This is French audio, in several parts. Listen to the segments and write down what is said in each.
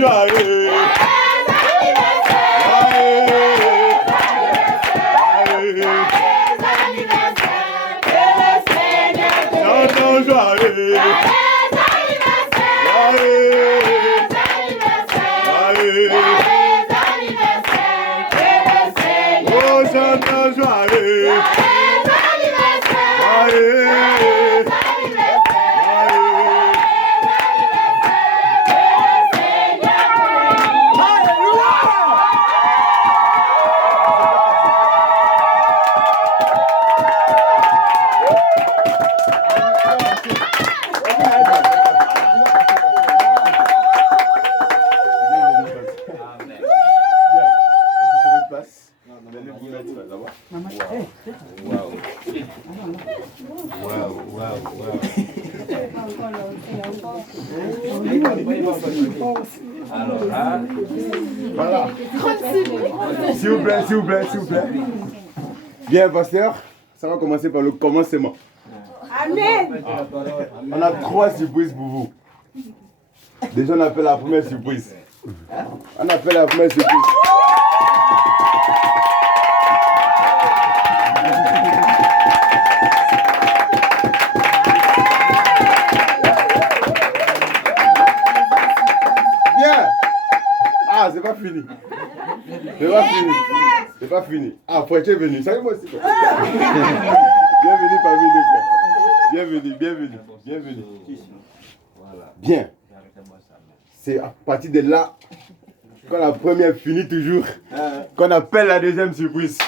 joyeux. Chantons joyeux. Oh, chantons joyeux. Voilà. S'il vous plaît, s'il vous plaît, s'il vous plaît. Bien, pasteur, ça va commencer par le commencement. Amen. On a 3 surprises pour vous. Déjà, on appelle la première surprise. On appelle la première surprise. Bien. Ah, c'est pas fini. C'est pas fini. C'est pas fini. Ah, frère, tu es venu. Salut moi aussi. Bienvenue parmi nous, frère. Bienvenue, bienvenue, bienvenue. Bien. C'est à partir de là, quand la première finit toujours, qu'on appelle la deuxième surprise.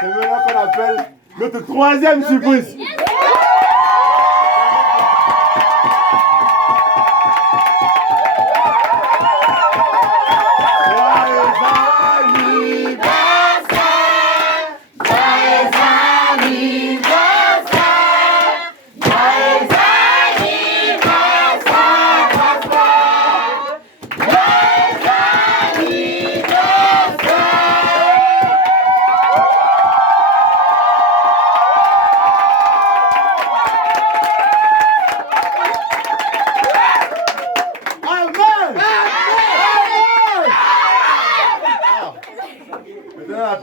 C'est maintenant qu'on appelle notre troisième surprise.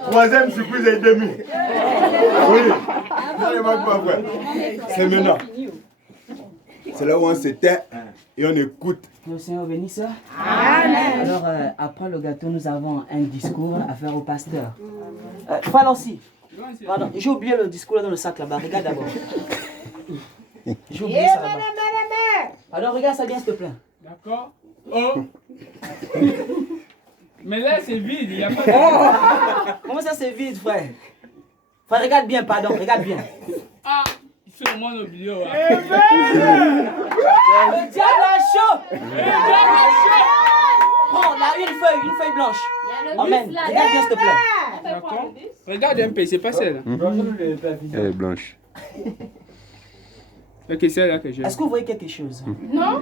Troisième surprise et demi. Oui. C'est maintenant. C'est là où on s'éteint et on écoute. Le Seigneur bénisse. Amen. Alors, après le gâteau, nous avons un discours à faire au pasteur. Voilà aussi. Pardon, j'ai oublié le discours là dans le sac là-bas. Regarde d'abord. J'ai oublié ça là-bas. Alors, regarde ça bien, s'il te plaît. D'accord. Oh. Mais là, c'est vide, il n'y a pas de... Comment ça, c'est vide, frère? Frère, regarde bien, pardon, regarde bien. Ah, il fait au moins nos vidéos. Hein. Le diable a chaud. Le diable a chaud. Prends là une feuille blanche. Amen. Regarde bien, s'il te plaît. D'accord. Regarde un peu, c'est pas celle-là. Elle est blanche. Ok, c'est là que j'ai. Est-ce que vous voyez quelque chose? Non.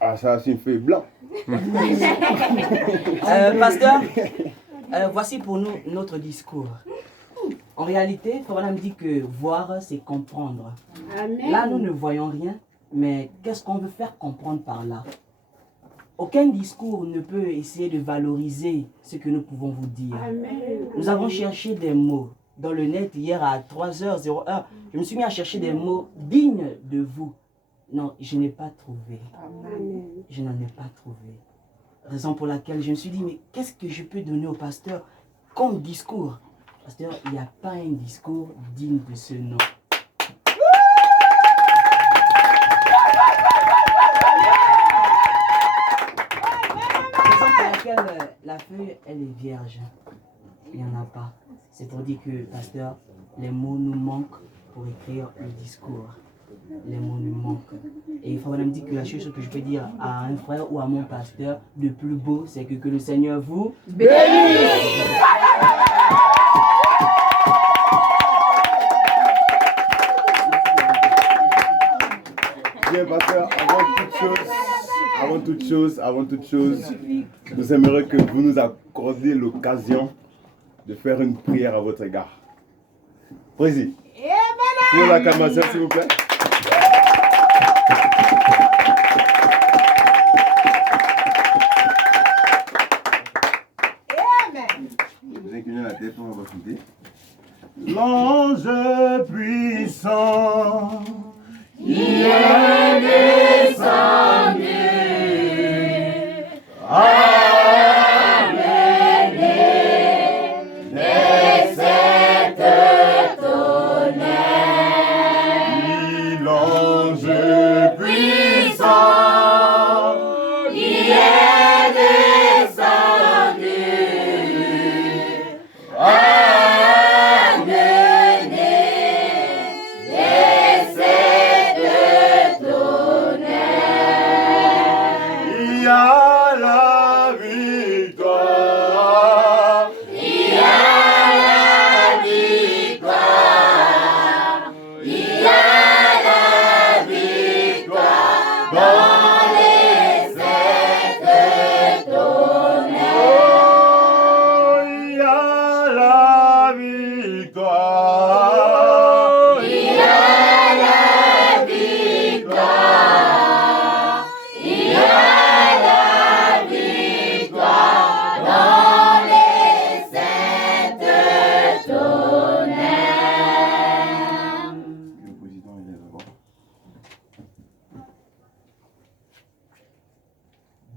Ah, ça, c'est une feuille blanche. Pasteur, voici pour nous notre discours. En réalité, Frère dit que voir, c'est comprendre. Amen. Là, nous ne voyons rien, mais qu'est-ce qu'on veut faire comprendre par là? Aucun discours ne peut essayer de valoriser ce que nous pouvons vous dire. Amen. Nous avons cherché des mots dans le net hier à 3h01. Je me suis mis à chercher des mots dignes de vous. Non, je n'ai pas trouvé. Amen. Je n'en ai pas trouvé. Raison pour laquelle je me suis dit, mais qu'est-ce que je peux donner au pasteur comme discours? Pasteur, il n'y a pas un discours digne de ce nom. la feuille, elle est vierge. Il n'y en a pas. C'est pour dire que, pasteur, les mots nous manquent pour écrire le discours. Les mots nous manquent. Et il faut me dire que la chose que je peux dire à un frère ou à mon pasteur de plus beau, c'est que le Seigneur vous bénisse. Bien, pasteur, avant toute chose, nous aimerions que vous nous accordiez l'occasion de faire une prière à votre égard. Président, pour l'acclamation, s'il vous plaît. Vous inclinez la tête, on va chanter. L'ange puissant, il est descendu.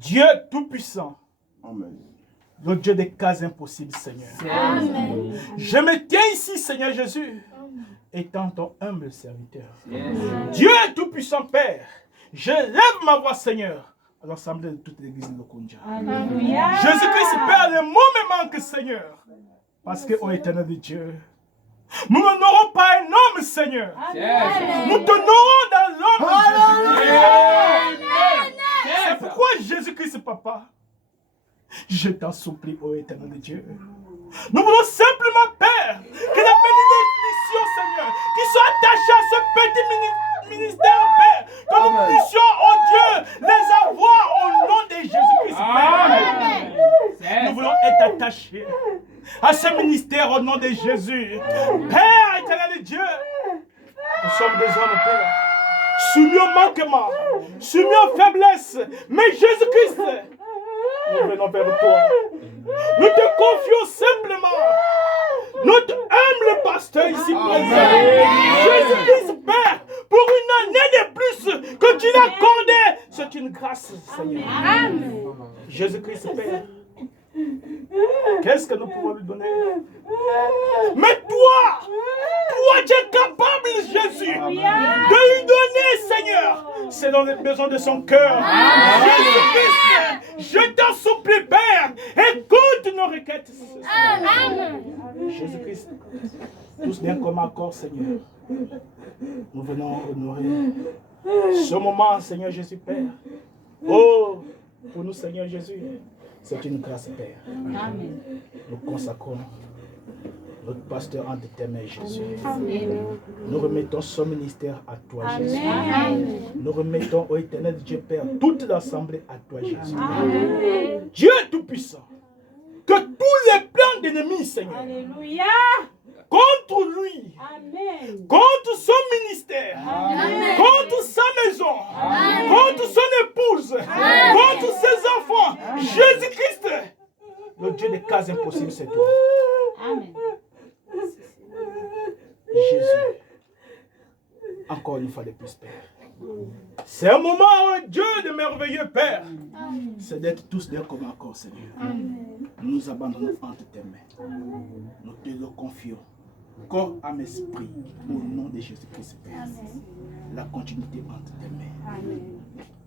Dieu Tout-Puissant, le Dieu des cas impossibles, Seigneur. Amen. Je me tiens ici, Seigneur Jésus, étant ton humble serviteur. Dieu Tout-Puissant, Père, je lève ma voix, Seigneur, à l'assemblée de toute l'église de Lokonja. Jésus-Christ, Père, les mots me manquent, Seigneur, parce que, ô éternel de Dieu, nous n'honorons pas un homme, Seigneur. Nous t'honorons dans l'homme de Jésus-Christ. C'est pourquoi Jésus-Christ, Papa, je t'en supplie, ô éternel de Dieu. Nous voulons simplement, Père, que la bénédiction, Seigneur, qui soit attachée à ce petit ministère, Père, que nous puissions, oh Dieu, les avoir au nom de Jésus-Christ, Père. Nous voulons être attachés à ce ministère au nom de Jésus. Père éternel de Dieu, nous sommes des hommes, Père, soumis au manquement, soumis aux faiblesses, mais Jésus-Christ, nous venons vers toi. Nous te confions simplement notre humble pasteur ici présent. Jésus-Christ, Père, pour une année de plus que tu l'as accordé, c'est une grâce, Seigneur. Jésus-Christ, Père, qu'est-ce que nous pouvons lui donner? Mais toi, tu es capable, Jésus, de lui donner, Seigneur, selon les besoins de son cœur. Jésus-Christ, je t'en supplie, Père, écoute nos requêtes. Jésus-Christ, tous bien comme accord, Seigneur, nous venons honorer ce moment, Seigneur Jésus, Père. Oh, pour nous, Seigneur Jésus, c'est une grâce, Père. Amen. Nous consacrons notre pasteur entre tes mains, Jésus. Amen. Nous remettons son ministère à toi, Jésus. Amen. Nous remettons au éternel Dieu, Père, toute l'assemblée à toi, Jésus. Amen. Dieu Tout-Puissant, que tous les plans d'ennemis, Seigneur, Alléluia. contre lui, Amen. contre son ministère, Amen. contre sa maison, Amen. contre son épouse, Amen. contre ses enfants. Jésus-Christ, le Dieu des cas impossibles, c'est toi. Amen. Jésus, encore une fois de plus, Père. C'est un moment, oh Dieu de merveilleux, Père. C'est d'être tous d'un commun accord, Seigneur. Nous nous abandonnons entre tes mains. Nous te le confions. Corps, âme, esprit, au nom de Jésus-Christ, Père. La continuité entre tes mains.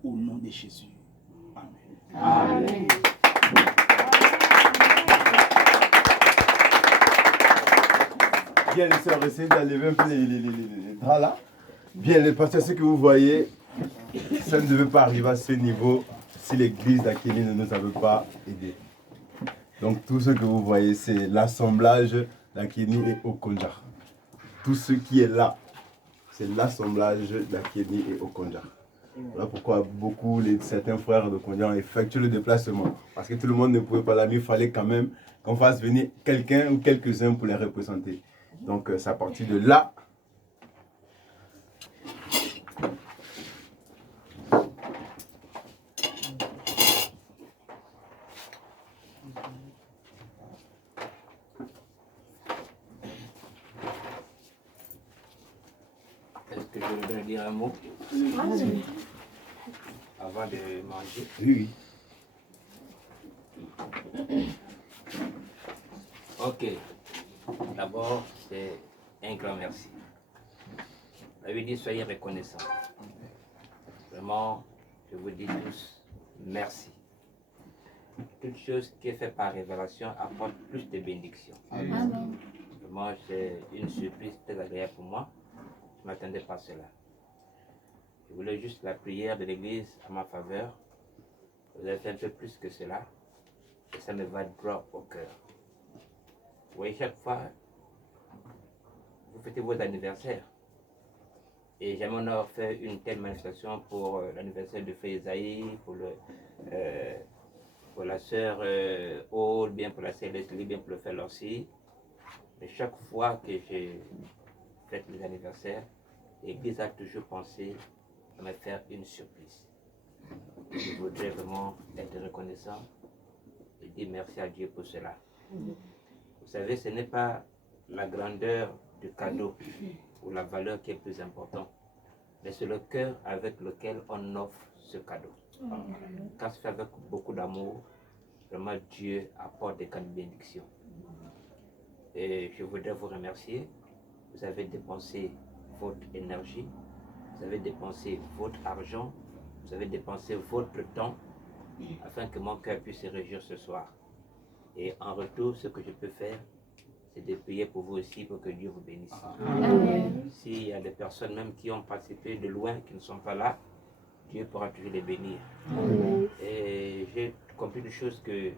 Au nom de Jésus. Amen. Amen. Bien les sœurs, essayez d'enlever un peu les draps là. Bien les pasteurs, ce que vous voyez, ça ne devait pas arriver à ce niveau si l'église d'Akini ne nous avait pas aidés. Donc tout ce que vous voyez, c'est l'assemblage d'Akini et Okonja. Tout ce qui est là, c'est l'assemblage d'Akini et Okonja. Voilà pourquoi certains frères de Okonja ont effectué le déplacement. Parce que tout le monde ne pouvait pas là, mais il fallait quand même qu'on fasse venir quelqu'un ou quelques-uns pour les représenter. Donc c'est à partir de là. Est-ce que je voudrais dire un mot avant de manger? Oui. Ok. D'abord, c'est un grand merci. La Bible dit soyez reconnaissants. Vraiment, je vous dis tous merci. Toute chose qui est faite par révélation apporte plus de bénédictions. Amen. Vraiment, c'est une surprise très agréable pour moi. Je ne m'attendais pas à cela. Je voulais juste la prière de l'Église à ma faveur. Vous avez fait un peu plus que cela. Et ça me va droit au cœur. Vous voyez, chaque fois, vous fêtez vos anniversaires. Et jamais on a fait une telle manifestation pour l'anniversaire de Frère Isaïe, pour la sœur Aude, bien pour la sœur Leslie, bien pour le frère Lorcy. Mais chaque fois que je fête les anniversaires, l'Église a toujours pensé à me faire une surprise. Je voudrais vraiment être reconnaissant et dire merci à Dieu pour cela. Vous savez, ce n'est pas la grandeur du cadeau ou la valeur qui est plus importante, mais c'est le cœur avec lequel on offre ce cadeau. Quand c'est fait avec beaucoup d'amour, vraiment Dieu apporte des grandes bénédictions. Et je voudrais vous remercier. Vous avez dépensé votre énergie, vous avez dépensé votre argent, vous avez dépensé votre temps afin que mon cœur puisse se réjouir ce soir. Et en retour, ce que je peux faire, c'est de prier pour vous aussi pour que Dieu vous bénisse. S'il y a des personnes même qui ont participé de loin, qui ne sont pas là, Dieu pourra toujours les bénir. Et j'ai compris une chose que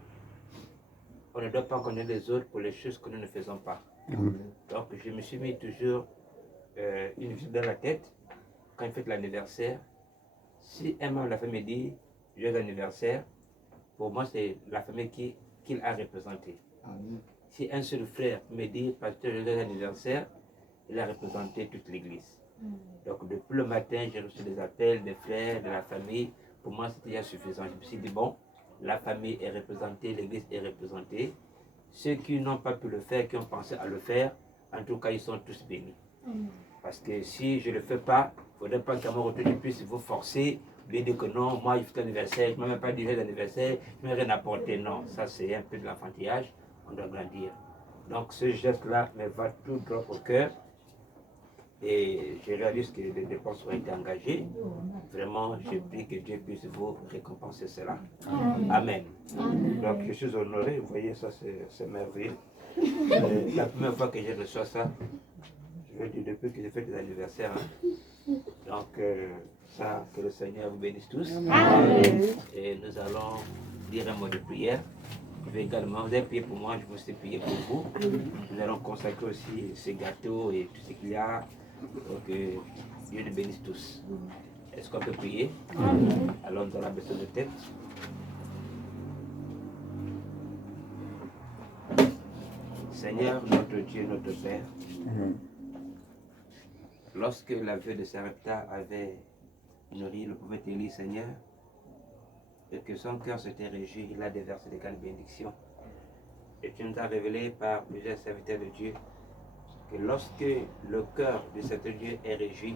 on ne doit pas connaître les autres pour les choses que nous ne faisons pas. Donc je me suis mis toujours une vision dans la tête quand je fête l'anniversaire. Si un membre de la famille dit joyeux anniversaire, pour moi c'est la famille qu'il a représentée. Si un seul frère me dit pasteur joyeux anniversaire, il a représenté toute l'église. Donc depuis le matin, j'ai reçu des appels des frères, de la famille. Pour moi, c'était déjà suffisant. Je me suis dit, bon, la famille est représentée, l'église est représentée. Ceux qui n'ont pas pu le faire, qui ont pensé à le faire, en tout cas, ils sont tous bénis. Parce que si je ne le fais pas, il ne faudrait pas qu'à mon retour, je puisse vous forcer, lui dire que non, moi, je fais l'anniversaire, je ne m'ai même pas dit d'anniversaire, je ne m'ai rien apporté. Non, ça, c'est un peu de l'enfantillage. On doit grandir. Donc, ce geste-là me va tout droit au cœur. Et je réalise que les dépenses ont été engagées. Vraiment, je prie que Dieu puisse vous récompenser cela. Amen. Donc, je suis honoré. Vous voyez, ça, c'est merveilleux. La première fois que j'ai reçu ça, je veux dire, depuis que j'ai fait des anniversaires. Donc, ça, que le Seigneur vous bénisse tous. Et nous allons dire un mot de prière. Je vais également, vous avez prié pour moi, je vais aussi prier pour vous. Nous allons consacrer aussi ces gâteaux et tout ce qu'il y a pour que Dieu nous bénisse tous. Est-ce qu'on peut prier? Alors nous allons baisser nos têtes. Seigneur, notre Dieu, notre Père, lorsque la veuve de Sarepta avait nourri le prophète Élie, Seigneur, et que son cœur s'était réjoui, il a déversé des grandes bénédictions. Et tu nous as révélé par plusieurs serviteurs de Dieu que lorsque le cœur de cet Dieu est réjoui,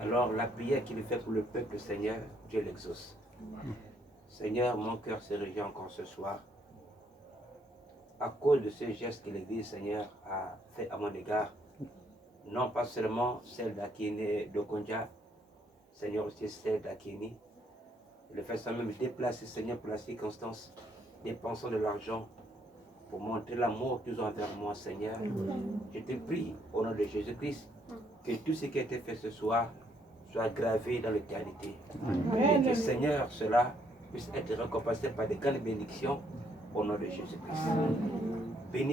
alors la prière qu'il fait pour le peuple, Seigneur, Dieu l'exauce. Seigneur, mon cœur se réjouit encore ce soir à cause de ce geste que l'Église, Seigneur, a fait à mon égard. Non pas seulement celle d'Akini d'Okonja, Seigneur, aussi celle d'Akini. Le fait ça même déplacer, Seigneur, pour la circonstance, dépensant de l'argent pour montrer l'amour qu'ils ont envers moi, Seigneur. Je te prie, au nom de Jésus-Christ, que tout ce qui a été fait ce soir soit gravé dans l'éternité. Et que, Seigneur, cela puisse être récompensé par des grandes bénédictions au nom de Jésus-Christ.